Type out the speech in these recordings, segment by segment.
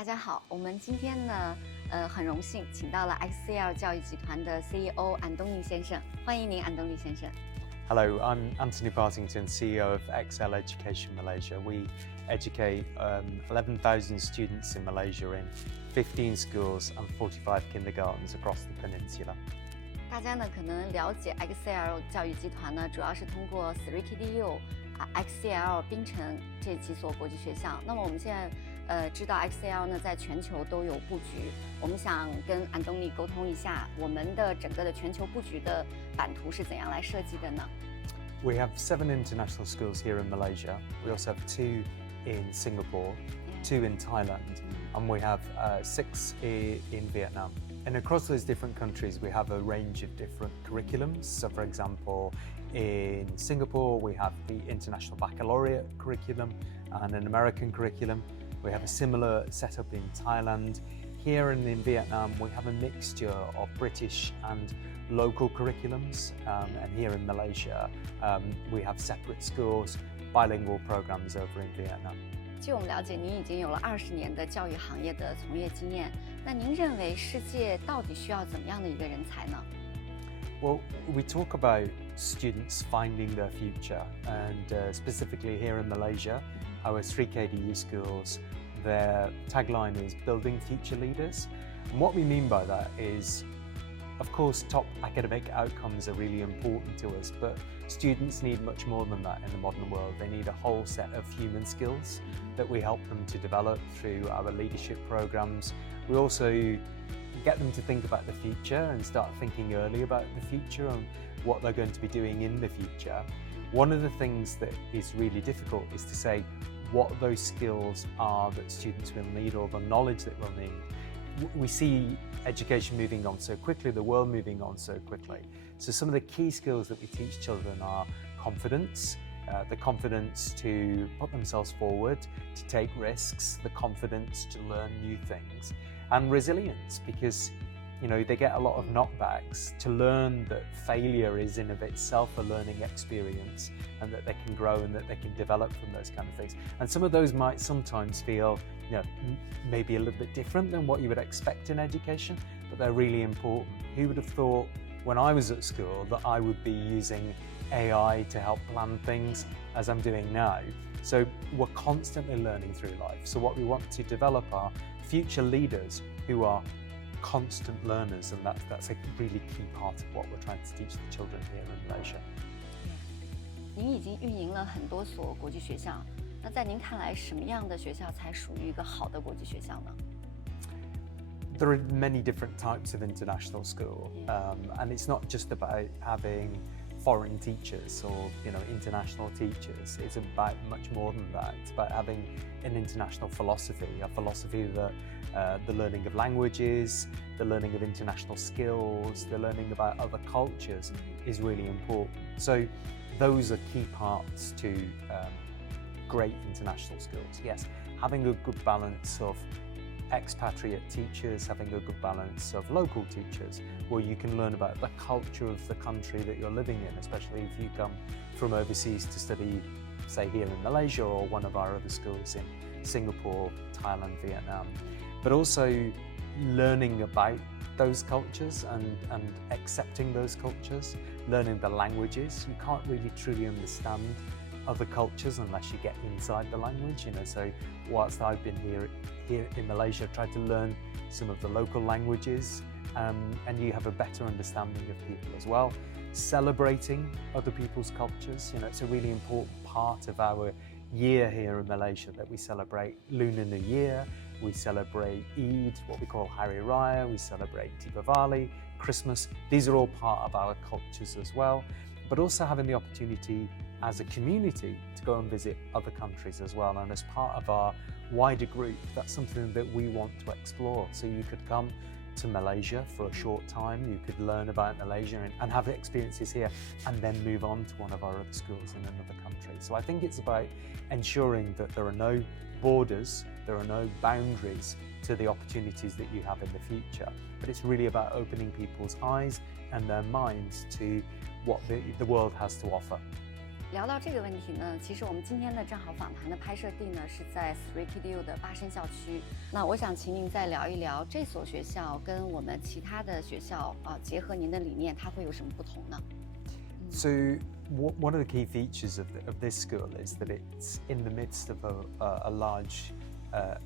大家好，我们今天呢，很荣幸请到了 XCL 教育集团的 CEO 安东尼先生，欢迎您，安东尼先生。Hello, I'm Anthony Partington, CEO of XCL Education Malaysia. We educate 11,000 students in Malaysia in 15 schools and 45 kindergartens across the peninsula. 大家呢可能了解 XCL 教育集团呢，主要是通过 3 KDU、XCL 槟城这几所国际学校。那么我们现在知道 XCL 呢在全球都有布局，我们想跟安东尼沟通一下，我们的整个的全球布局的版图是怎样来设计的呢？ We have 7 international schools here in Malaysia. We also have 2 in Singapore, 2 in Thailand, and we have 6 in Vietnam. And across those different countries, we have a range of different curriculums. So, for example, in Singapore, we have the International Baccalaureate curriculum and an American curriculum. We have a similar setup in Thailand. Here in Vietnam, we have a mixture of British and local curriculums. And here in Malaysia, we have separate schools, bilingual programs over in Vietnam. 据我们了解，您已经有了20年的教育行业的从业经验。那您认为世界到底需要怎么样的一个人才呢？ Well, we talk about students finding their future, and specifically here in Malaysia, our 3 KDU schools, their tagline is building future leaders. And what we mean by that is, of course, top academic outcomes are really important to us, but students need much more than that in the modern world. They need a whole set of human skills that we help them to develop through our leadership programs. We also get them to think about the future and start thinking early about the future and what they're going to be doing in the future. One of the things that is really difficult is to say what those skills are that students will need or the knowledge that we'll need. We see education moving on so quickly, the world moving on so quickly. So some of the key skills that we teach children are confidence, the confidence to put themselves forward, to take risks, the confidence to learn new things, and resilience, because they get a lot of knockbacks, to learn that failure is in of itself a learning experience and that they can grow and that they can develop from those kind of things. And some of those might sometimes feel maybe a little bit different than what you would expect in education, but they're really important. Who would have thought when I was at school that I would be using AI to help plan things as I'm doing now? So we're constantly learning through life. So what we want to develop are future leaders who are constant learners, and that's a really key part of what we're trying to teach the children here in Malaysia. 您已经运营了很多所国际学校，那在您看来，什么样的学校才属于一个好的国际学校呢？ There are many different types of international school, and it's not just about having foreign teachers or international teachers. It's about much more than that. It's about having an international philosophy, a philosophy that the learning of languages, the learning of international skills, the learning about other cultures is really important. So those are key parts to great international schools. Yes, having a good balance of expatriate teachers, having a good balance of local teachers, where you can learn about the culture of the country that you're living in, especially if you come from overseas to study, say here in Malaysia or one of our other schools in Singapore, Thailand, Vietnam. But also learning about those cultures and accepting those cultures, learning the languages. You can't really truly understand other cultures unless you get inside the language, so whilst I've been here in Malaysia, I've tried to learn some of the local languages, and you have a better understanding of people as well. Celebrating other people's cultures, it's a really important part of our year here in Malaysia that we celebrate Lunar New Year, we celebrate Eid, what we call Hari Raya, we celebrate Deepavali, Christmas. These are all part of our cultures as well, but also having the opportunity as a community to go and visit other countries as well. And as part of our wider group, that's something that we want to explore. So you could come to Malaysia for a short time, you could learn about Malaysia and have experiences here, and then move on to one of our other schools in another country. So I think it's about ensuring that there are no borders, there are no boundaries to the opportunities that you have in the future, but it's really about opening people's eyes and their minds to what the world has to offer. 聊到这个问题呢，其实我们今天呢正好访谈的拍摄地呢是在 KDU 的巴生校区。那我想请您再聊一聊这所学校跟我们其他的学校结合您的理念，它会有什么不同呢？ So one of the key features of this school is that it's in the midst of a large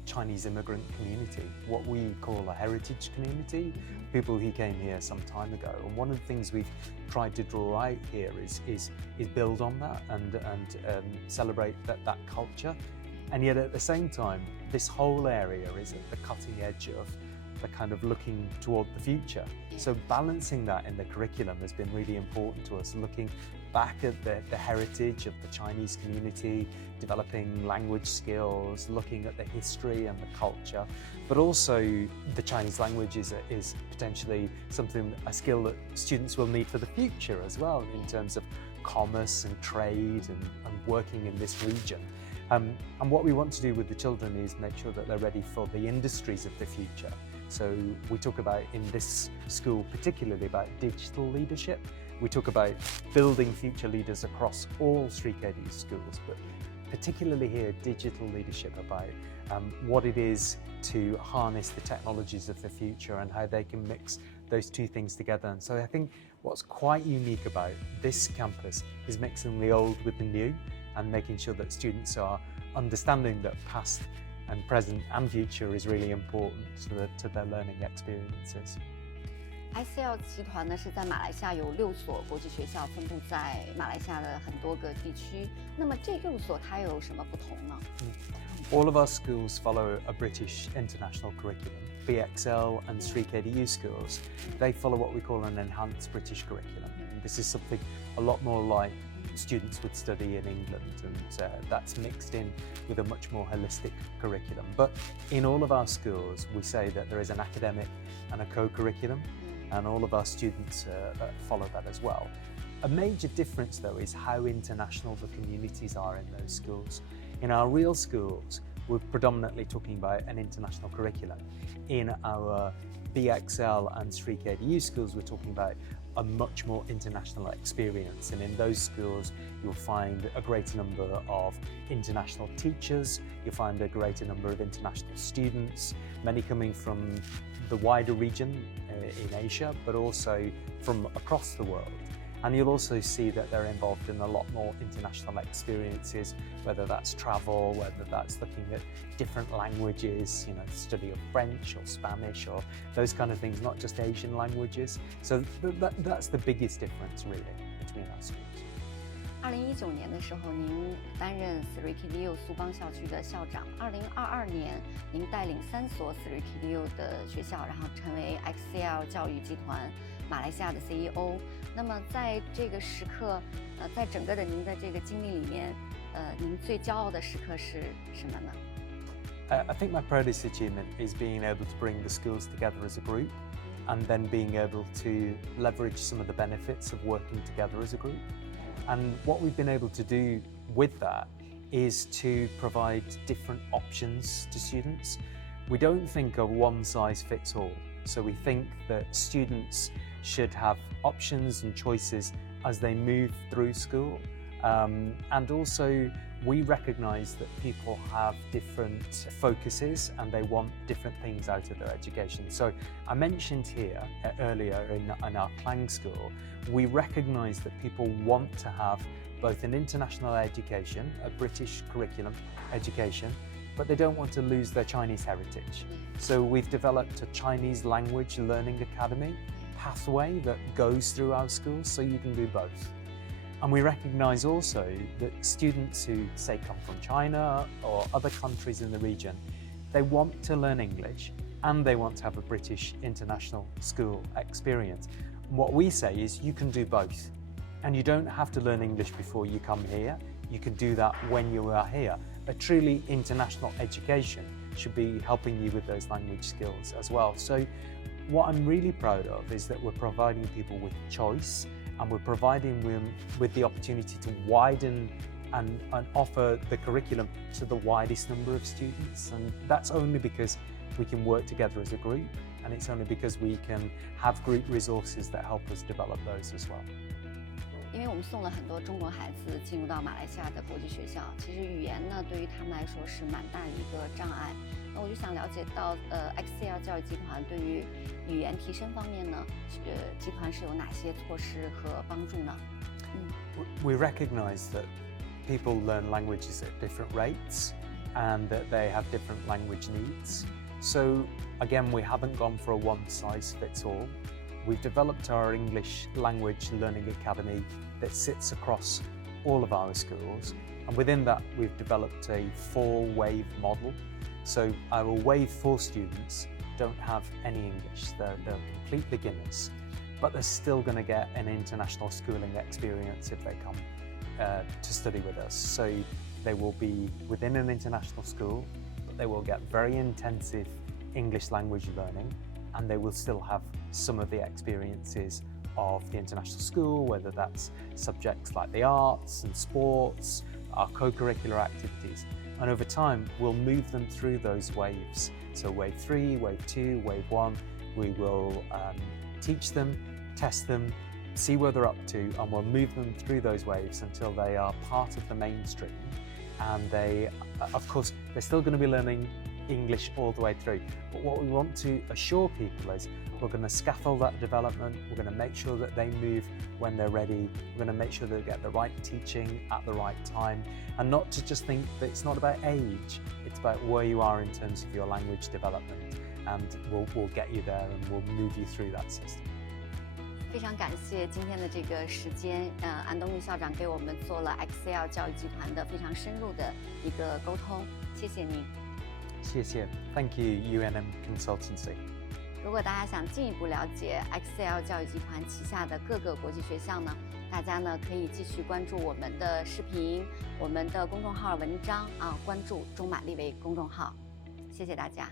Chinese immigrant community, what we call a heritage community, people who came here some time ago. And one of the things we've tried to draw out here is build on that and celebrate that culture. And yet at the same time, this whole area is at the cutting edge of the kind of looking toward the future. So balancing that in the curriculum has been really important to us, looking back at the heritage of the Chinese community, developing language skills, looking at the history and the culture, but also the Chinese language is potentially a skill that students will need for the future as well in terms of commerce and trade and working in this region. And what we want to do with the children is make sure that they're ready for the industries of the future. So we talk about, in this school, particularly about digital leadership. We talk about building future leaders across all 3 KDU schools, but particularly here, digital leadership about what it is to harness the technologies of the future and how they can mix those 2 things together. And so I think what's quite unique about this campus is mixing the old with the new and making sure that students are understanding that past and present and future is really important to their learning experiences. XCL 集团呢是在马来西亚有6所国际学校，分布在马来西亚的很多个地区。那么这6所它有什么不同呢？ All of our schools follow a British international curriculum. BXL and 3 KDU schools, they follow what we call an enhanced British curriculum. And this is something a lot more like students would study in England, and that's mixed in with a much more holistic curriculum. But in all of our schools, we say that there is an academic and a co-curriculum, and all of our students follow that as well. A major difference, though, is how international the communities are in those schools. In our real schools, we're predominantly talking about an international curriculum. In our BXL and 3 KDU schools, we're talking about a much more international experience, and in those schools you'll find a greater number of international teachers, you'll find a greater number of international students, many coming from the wider region in Asia, but also from across the world. And you'll also see that they're involved in a lot more international experiences, whether that's travel, whether that's looking at different languages, study of French or Spanish or those kind of things, not just Asian languages. So that's the biggest difference really between our schools. 2019年的时候，您担任KDU 苏帮校区的校长。2022年，您带领3所KDU 的学校，然后成为 XCL 教育集团马来西亚的 CEO。那么在这个时刻，在整个的您的这个经历里面，您最骄傲的时刻是什么呢？ I think my proudest achievement is being able to bring the schools together as a group, and then being able to leverage some of the benefits of working together as a group. And what we've been able to do with that is to provide different options to students. We don't think of one size fits all. So we think that students should have options and choices as they move through school. And also we recognise that people have different focuses and they want different things out of their education. So I mentioned here earlier in our Klang school, we recognise that people want to have both an international education, a British curriculum education, but they don't want to lose their Chinese heritage. So we've developed a Chinese language learning academy pathway that goes through our schools, so you can do both. And we recognise also that students who, say, come from China or other countries in the region, they want to learn English and they want to have a British international school experience. And what we say is you can do both. And you don't have to learn English before you come here. You can do that when you are here. A truly international education should be helping you with those language skills as well. So what I'm really proud of is that we're providing people with choice, and we're providing them with the opportunity to widen and offer the curriculum to the widest number of students. And that's only because we can work together as a group, and it's only because we can have group resources that help us develop those as well. 因为我们送了很多中国孩子进入到马来西亚的国际学校，其实语言呢对于他们来说是蛮大的一个障碍。那我就想了解到XCL 教育集团对于语言提升方面呢，集团是有哪些措施和帮助呢？We recognize that people learn languages at different rates and that they have different language needs. So again, we haven't gone for a one-size-fits-all. We've developed our English Language Learning Academy that sits across all of our schools, and within that we've developed a 4-wave model. So our wave 4 students don't have any English, they're complete beginners, but they're still going to get an international schooling experience if they come to study with us. So they will be within an international school, but they will get very intensive English language learning, and they will still have some of the experiences of the international school, whether that's subjects like the arts and sports, our co-curricular activities. And over time, we'll move them through those waves. So wave 3, wave 2, wave 1, we will teach them, test them, see where they're up to, and we'll move them through those waves until they are part of the mainstream. And they, of course, they're still going to be learning English all the way through. But what we want to assure people is we're going to scaffold that development, we're going to make sure that they move when they're ready, we're going to make sure they get the right teaching at the right time, and not to just think that it's not about age, it's about where you are in terms of your language development, and we'll get you there and we'll move you through that system. 非常感谢今天的这个时间，安东尼校长给我们做了 XCL 教育集团的非常深入的一个沟通，谢谢您。谢谢 ，Thank you UNM Consultancy。如果大家想进一步了解 XCL 教育集团旗下的各个国际学校呢，大家呢可以继续关注我们的视频、我们的公众号文章啊，关注中马立唯公众号。谢谢大家。